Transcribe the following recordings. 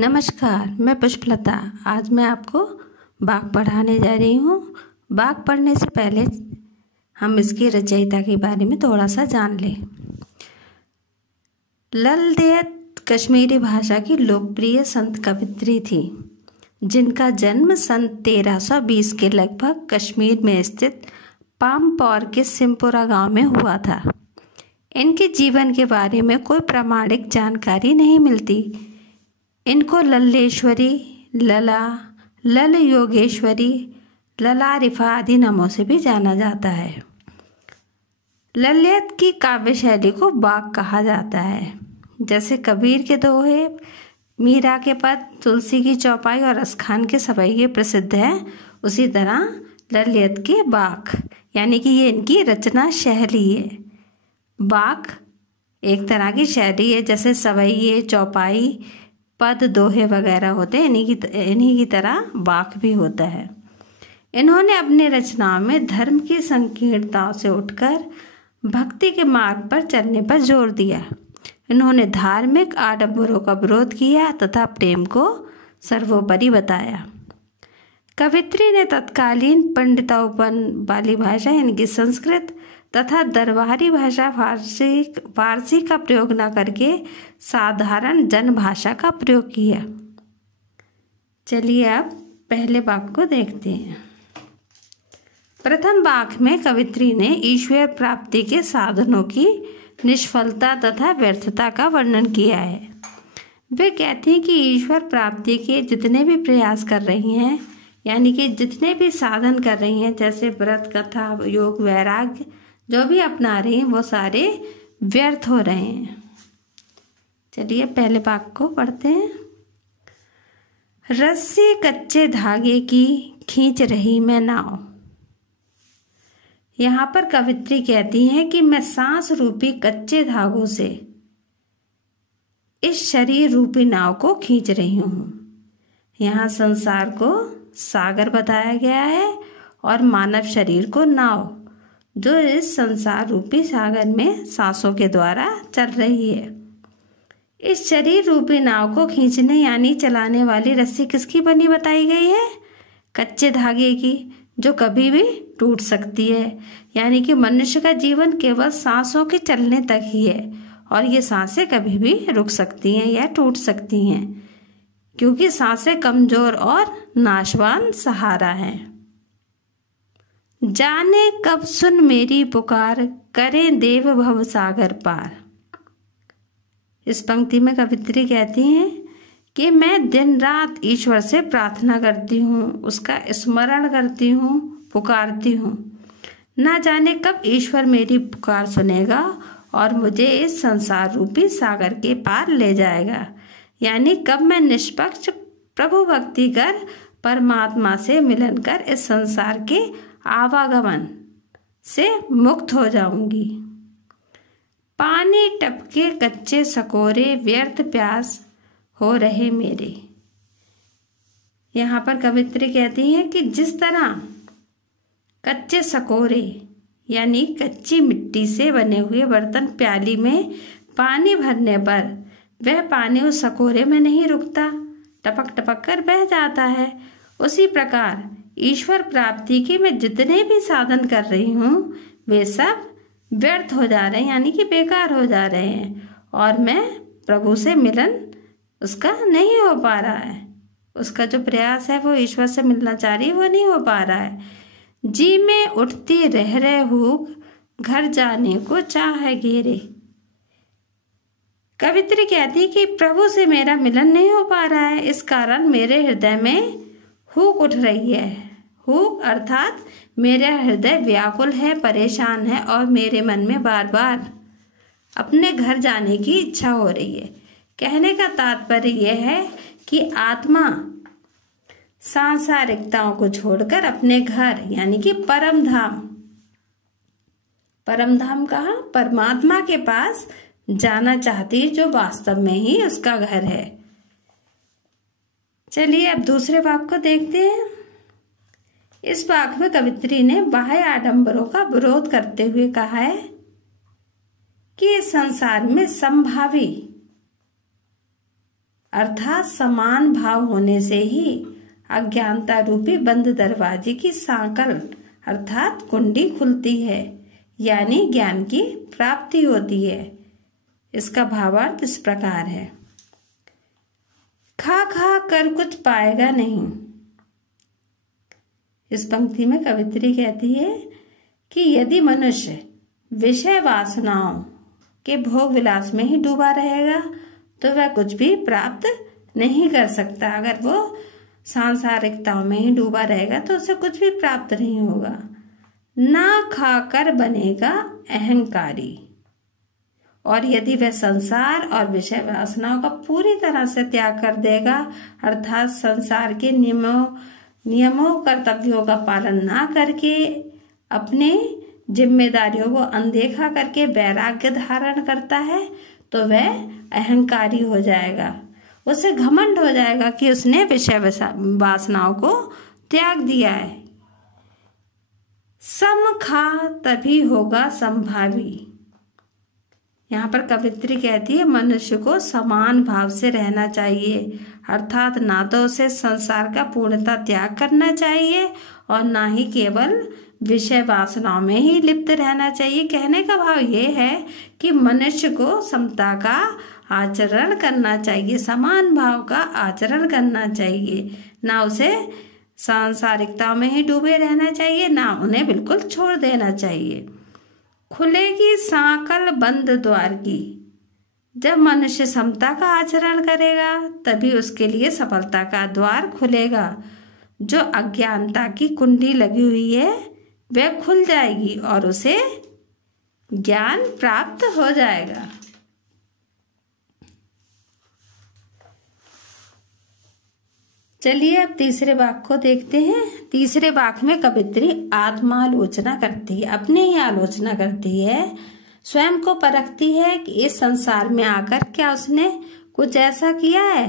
नमस्कार, मैं पुष्पलता। आज मैं आपको बाग पढ़ाने जा रही हूँ। बाग पढ़ने से पहले हम इसकी रचयिता के बारे में थोड़ा सा जान लें। लल देद कश्मीरी भाषा की लोकप्रिय संत कवित्री थी, जिनका जन्म सन 1320 के लगभग कश्मीर में स्थित पामपौर के सिमपुरा गांव में हुआ था। इनके जीवन के बारे में कोई प्रामाणिक जानकारी नहीं मिलती। इनको लल्लेश्वरी, लला, लल योगेश्वरी, ललारिफा आदि नामों से भी जाना जाता है। ललित की काव्य शैली को बाग कहा जाता है। जैसे कबीर के दोहे, मीरा के पद, तुलसी की चौपाई और असखान के सवैये प्रसिद्ध हैं, उसी तरह ललित के बाग, यानी कि ये इनकी रचना शैली है। बाग एक तरह की शैली है, जैसे सवैये, चौपाई, पद, दोहे वगैरह होते हैं, इन्हीं की तरह बाग भी होता है। इन्होंने अपने रचनाओं में धर्म की संकीर्णताओं से उठकर भक्ति के मार्ग पर चलने पर जोर दिया। इन्होंने धार्मिक आडंबरों का विरोध किया तथा प्रेम को सर्वोपरि बताया। कवित्री ने तत्कालीन पंडितोपन वाली भाषा यानी कि संस्कृत तथा दरबारी भाषा फारसी का प्रयोग न करके साधारण जनभाषा का प्रयोग किया। चलिए अब पहले बाग को देखते हैं। प्रथम बाग में कवित्री ने ईश्वर प्राप्ति के साधनों की निष्फलता तथा व्यर्थता का वर्णन किया है। वे कहती हैं कि ईश्वर प्राप्ति के जितने भी प्रयास कर रही हैं, यानी कि जितने भी साधन कर रही हैं, जैसे व्रत, कथा, योग, वैराग्य जो भी अपना रही हैं, वो सारे व्यर्थ हो रहे हैं। चलिए पहले बाग को पढ़ते हैं। रस्सी कच्चे धागे की खींच रही मैं नाव। यहाँ पर कवित्री कहती हैं कि मैं सांस रूपी कच्चे धागों से इस शरीर रूपी नाव को खींच रही हूँ। यहाँ संसार को सागर बताया गया है और मानव शरीर को नाव, जो इस संसार रूपी सागर में सांसों के द्वारा चल रही है। इस शरीर रूपी नाव को खींचने यानी चलाने वाली रस्सी किसकी बनी बताई गई है? कच्चे धागे की, जो कभी भी टूट सकती है। यानी कि मनुष्य का जीवन केवल सांसों के चलने तक ही है और ये सांसें कभी भी रुक सकती हैं या टूट सकती हैं, क्योंकि सांसें कमजोर और नाशवान सहारा हैं। जाने कब सुन मेरी पुकार, करें देव भव सागर पार। इस पंक्ति में कवित्री कहती हैं कि मैं दिन रात ईश्वर से प्रार्थना करती हूँ, उसका स्मरण करती हूँ, पुकारती हूँ। ना जाने कब ईश्वर मेरी पुकार सुनेगा और मुझे इस संसार रूपी सागर के पार ले जाएगा। यानी कब मैं निष्पक्ष प्रभु भक्ति कर परमात्मा से मिलन कर इस संसार के आवागमन से मुक्त हो जाऊंगी। पानी टपके कच्चे सकोरे, व्यर्थ प्यास हो रहे मेरे। यहाँ पर कवित्री कहती है कि जिस तरह कच्चे सकोरे यानी कच्ची मिट्टी से बने हुए बर्तन प्याली में पानी भरने पर वह पानी उस सकोरे में नहीं रुकता, टपक टपक कर बह जाता है, उसी प्रकार ईश्वर प्राप्ति के मैं जितने भी साधन कर रही हूँ वे सब व्यर्थ हो जा रहे हैं, यानी कि बेकार हो जा रहे हैं, और मैं प्रभु से मिलन उसका नहीं हो पा रहा है। उसका जो प्रयास है वो ईश्वर से मिलना चाह रही है, वो नहीं हो पा रहा है। जी में उठती रह रहे हुक, घर जाने को चाह घेरे। कवित्री कहती कि प्रभु से मेरा मिलन नहीं हो पा रहा है, इस कारण मेरे हृदय में हुक उठ रही है। हुक अर्थात मेरा हृदय व्याकुल है, परेशान है और मेरे मन में बार बार अपने घर जाने की इच्छा हो रही है। कहने का तात्पर्य यह है कि आत्मा सांसारिकताओं को छोड़कर अपने घर यानी कि परम धाम कहा, परमात्मा के पास जाना चाहती है, जो वास्तव में ही उसका घर है। चलिए अब दूसरे भाग को देखते हैं। इस भाग में कवित्री ने बाह्य आडंबरों का विरोध करते हुए कहा है कि इस संसार में संभावी अर्थात समान भाव होने से ही अज्ञानता रूपी बंद दरवाजे की सांकल अर्थात कुंडी खुलती है, यानी ज्ञान की प्राप्ति होती है। इसका भावार्थ इस प्रकार है। खा खा कर कुछ पाएगा नहीं। इस पंक्ति में कवित्री कहती है कि यदि मनुष्य विषय वासनाओं के भोग विलास में ही डूबा रहेगा तो वह कुछ भी प्राप्त नहीं कर सकता। अगर वो सांसारिकताओं में ही डूबा रहेगा तो उसे कुछ भी प्राप्त नहीं होगा। ना खाकर बनेगा अहंकारी। और यदि वह संसार और विषय वासनाओं का पूरी तरह से त्याग कर देगा, अर्थात संसार के नियमों कर्तव्यों का पालन ना करके अपने जिम्मेदारियों को अनदेखा करके वैराग्य धारण करता है, तो वह अहंकारी हो जाएगा। उसे घमंड हो जाएगा कि उसने विषय वासनाओं को त्याग दिया है। सम खा तभी होगा संभावी। यहाँ पर कवित्री कहती है मनुष्य को समान भाव से रहना चाहिए, अर्थात ना तो उसे संसार का पूर्णतः त्याग करना चाहिए और ना ही केवल विषय वासनाओं में ही लिप्त रहना चाहिए। कहने का भाव ये है कि मनुष्य को समता का आचरण करना चाहिए, समान भाव का आचरण करना चाहिए। ना उसे सांसारिकता में ही डूबे रहना चाहिए, ना उन्हें बिल्कुल छोड़ देना चाहिए। खुलेगी सांकल बंद द्वार की। जब मनुष्य समता का आचरण करेगा तभी उसके लिए सफलता का द्वार खुलेगा। जो अज्ञानता की कुंडी लगी हुई है वह खुल जाएगी और उसे ज्ञान प्राप्त हो जाएगा। चलिए अब तीसरे वाक्य को देखते हैं। तीसरे वाक्य में कवित्री आत्मालोचना करती है, अपने ही आलोचना करती है, स्वयं को परखती है कि इस संसार में आकर क्या उसने कुछ ऐसा किया है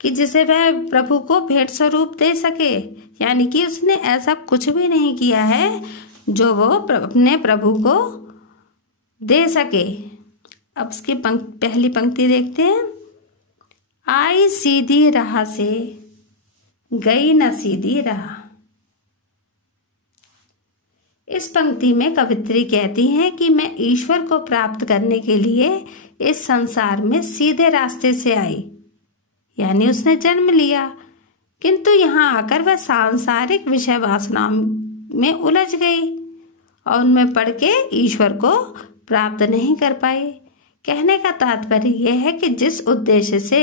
कि जिसे वह प्रभु को भेंट स्वरूप दे सके। यानी कि उसने ऐसा कुछ भी नहीं किया है जो वो अपने प्रभु को दे सके। अब इसकी पहली पंक्ति देखते हैं। आई सीधी राह से गई न सीधी राह। इस पंक्ति में कवित्री कहती हैं कि मैं ईश्वर को प्राप्त करने के लिए इस संसार में सीधे रास्ते से आई, यानी उसने जन्म लिया, किंतु यहाँ आकर वह सांसारिक विषय वासना में उलझ गई और उनमें पड़ के ईश्वर को प्राप्त नहीं कर पाई। कहने का तात्पर्य यह है कि जिस उद्देश्य से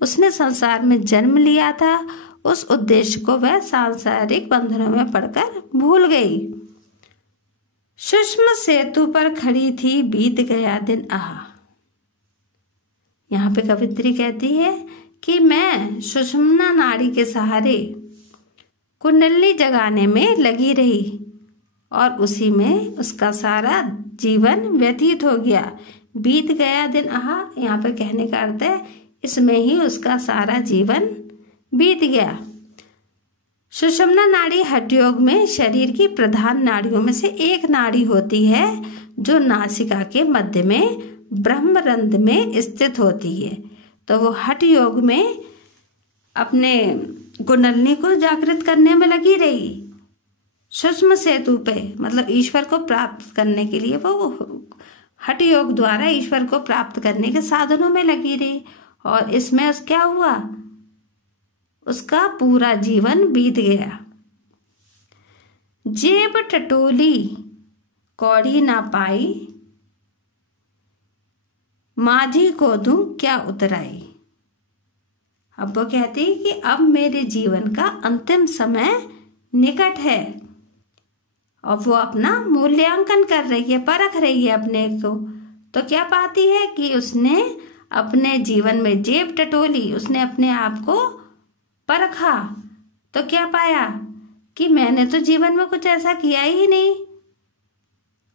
उसने संसार में जन्म लिया था उस उद्देश्य को वह सांसारिक बंधनों में पड़कर भूल गई। सूक्ष्म सेतु पर खड़ी थी बीत गया दिन आह। यहाँ पे कवित्री कहती है कि मैं सुषुम्ना नाड़ी के सहारे कुंडली जगाने में लगी रही और उसी में उसका सारा जीवन व्यतीत हो गया। बीत गया दिन आह, यहाँ पर कहने का अर्थ है इसमें ही उसका सारा जीवन बीत गया। सुषुम्ना नाड़ी हठ योग में शरीर की प्रधान नाड़ियों में से एक नाड़ी होती है जो नासिका के मध्य में ब्रह्मरंध्र में स्थित होती है। तो वो हठ योग में अपने कुंडलिनी को जागृत करने में लगी रही। सूक्ष्म सेतु पे मतलब ईश्वर को प्राप्त करने के लिए वो हठ योग द्वारा ईश्वर को प्राप्त करने के साधनों में लगी रही और इसमें क्या हुआ, उसका पूरा जीवन बीत गया। जेब टटोली कौड़ी ना पाई, माझी को दूं क्या उतराई। अब वो कहती है कि अब मेरे जीवन का अंतिम समय निकट है और वो अपना मूल्यांकन कर रही है, परख रही है अपने को। तो क्या पाती है कि उसने अपने जीवन में जेब टटोली, उसने अपने आप को परखा तो क्या पाया कि मैंने तो जीवन में कुछ ऐसा किया ही नहीं।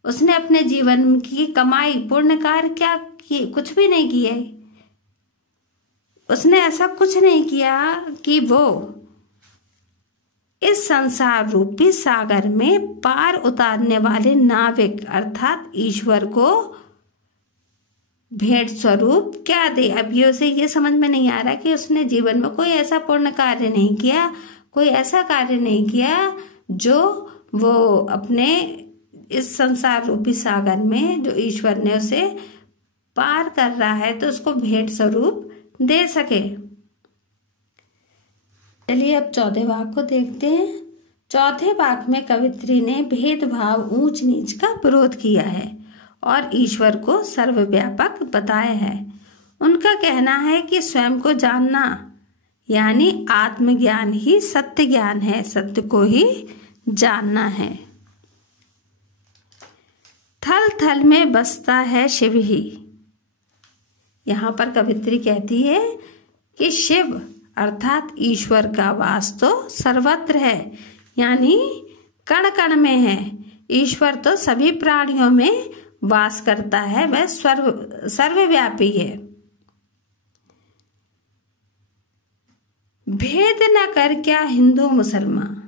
उसने अपने जीवन की कमाई पुण्य कार्य क्या किए, कुछ भी नहीं किए। उसने ऐसा कुछ नहीं किया कि वो इस संसार रूपी सागर में पार उतारने वाले नाविक अर्थात ईश्वर को भेंट स्वरूप क्या दे। अब ये उसे ये समझ में नहीं आ रहा कि उसने जीवन में कोई ऐसा पुण्य कार्य नहीं किया, कोई ऐसा कार्य नहीं किया जो वो अपने इस संसार रूपी सागर में जो ईश्वर ने उसे पार कर रहा है तो उसको भेंट स्वरूप दे सके। चलिए अब चौथे भाग को देखते हैं। चौथे भाग में कवित्री ने भेदभाव, ऊंच नीच का विरोध किया है और ईश्वर को सर्वव्यापक बताया है। उनका कहना है कि स्वयं को जानना यानी आत्मज्ञान ही सत्य ज्ञान है, सत्य को ही जानना है। थल थल में बसता है शिव ही। यहाँ पर कवित्री कहती है कि शिव अर्थात ईश्वर का वास तो सर्वत्र है, यानी कण कण में है। ईश्वर तो सभी प्राणियों में वास करता है, वह सर्वव्यापी है। भेद न कर क्या हिंदू मुसलमान,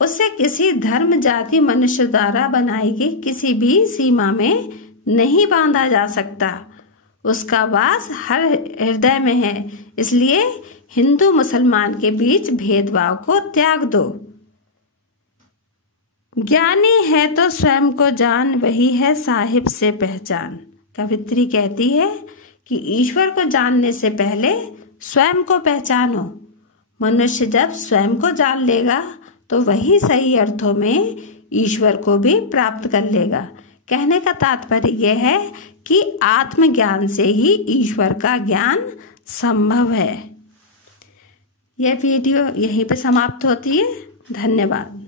उसे किसी धर्म जाति मनुष्य द्वारा बनाई गई किसी भी सीमा में नहीं बांधा जा सकता। उसका वास हर हृदय में है, इसलिए हिंदू मुसलमान के बीच भेदभाव को त्याग दो। ज्ञानी है तो स्वयं को जान, वही है साहिब से पहचान। कवित्री कहती है कि ईश्वर को जानने से पहले स्वयं को पहचानो। मनुष्य जब स्वयं को जान लेगा तो वही सही अर्थों में ईश्वर को भी प्राप्त कर लेगा। कहने का तात्पर्य यह है कि आत्मज्ञान से ही ईश्वर का ज्ञान संभव है। यह वीडियो यहीं पे समाप्त होती है। धन्यवाद।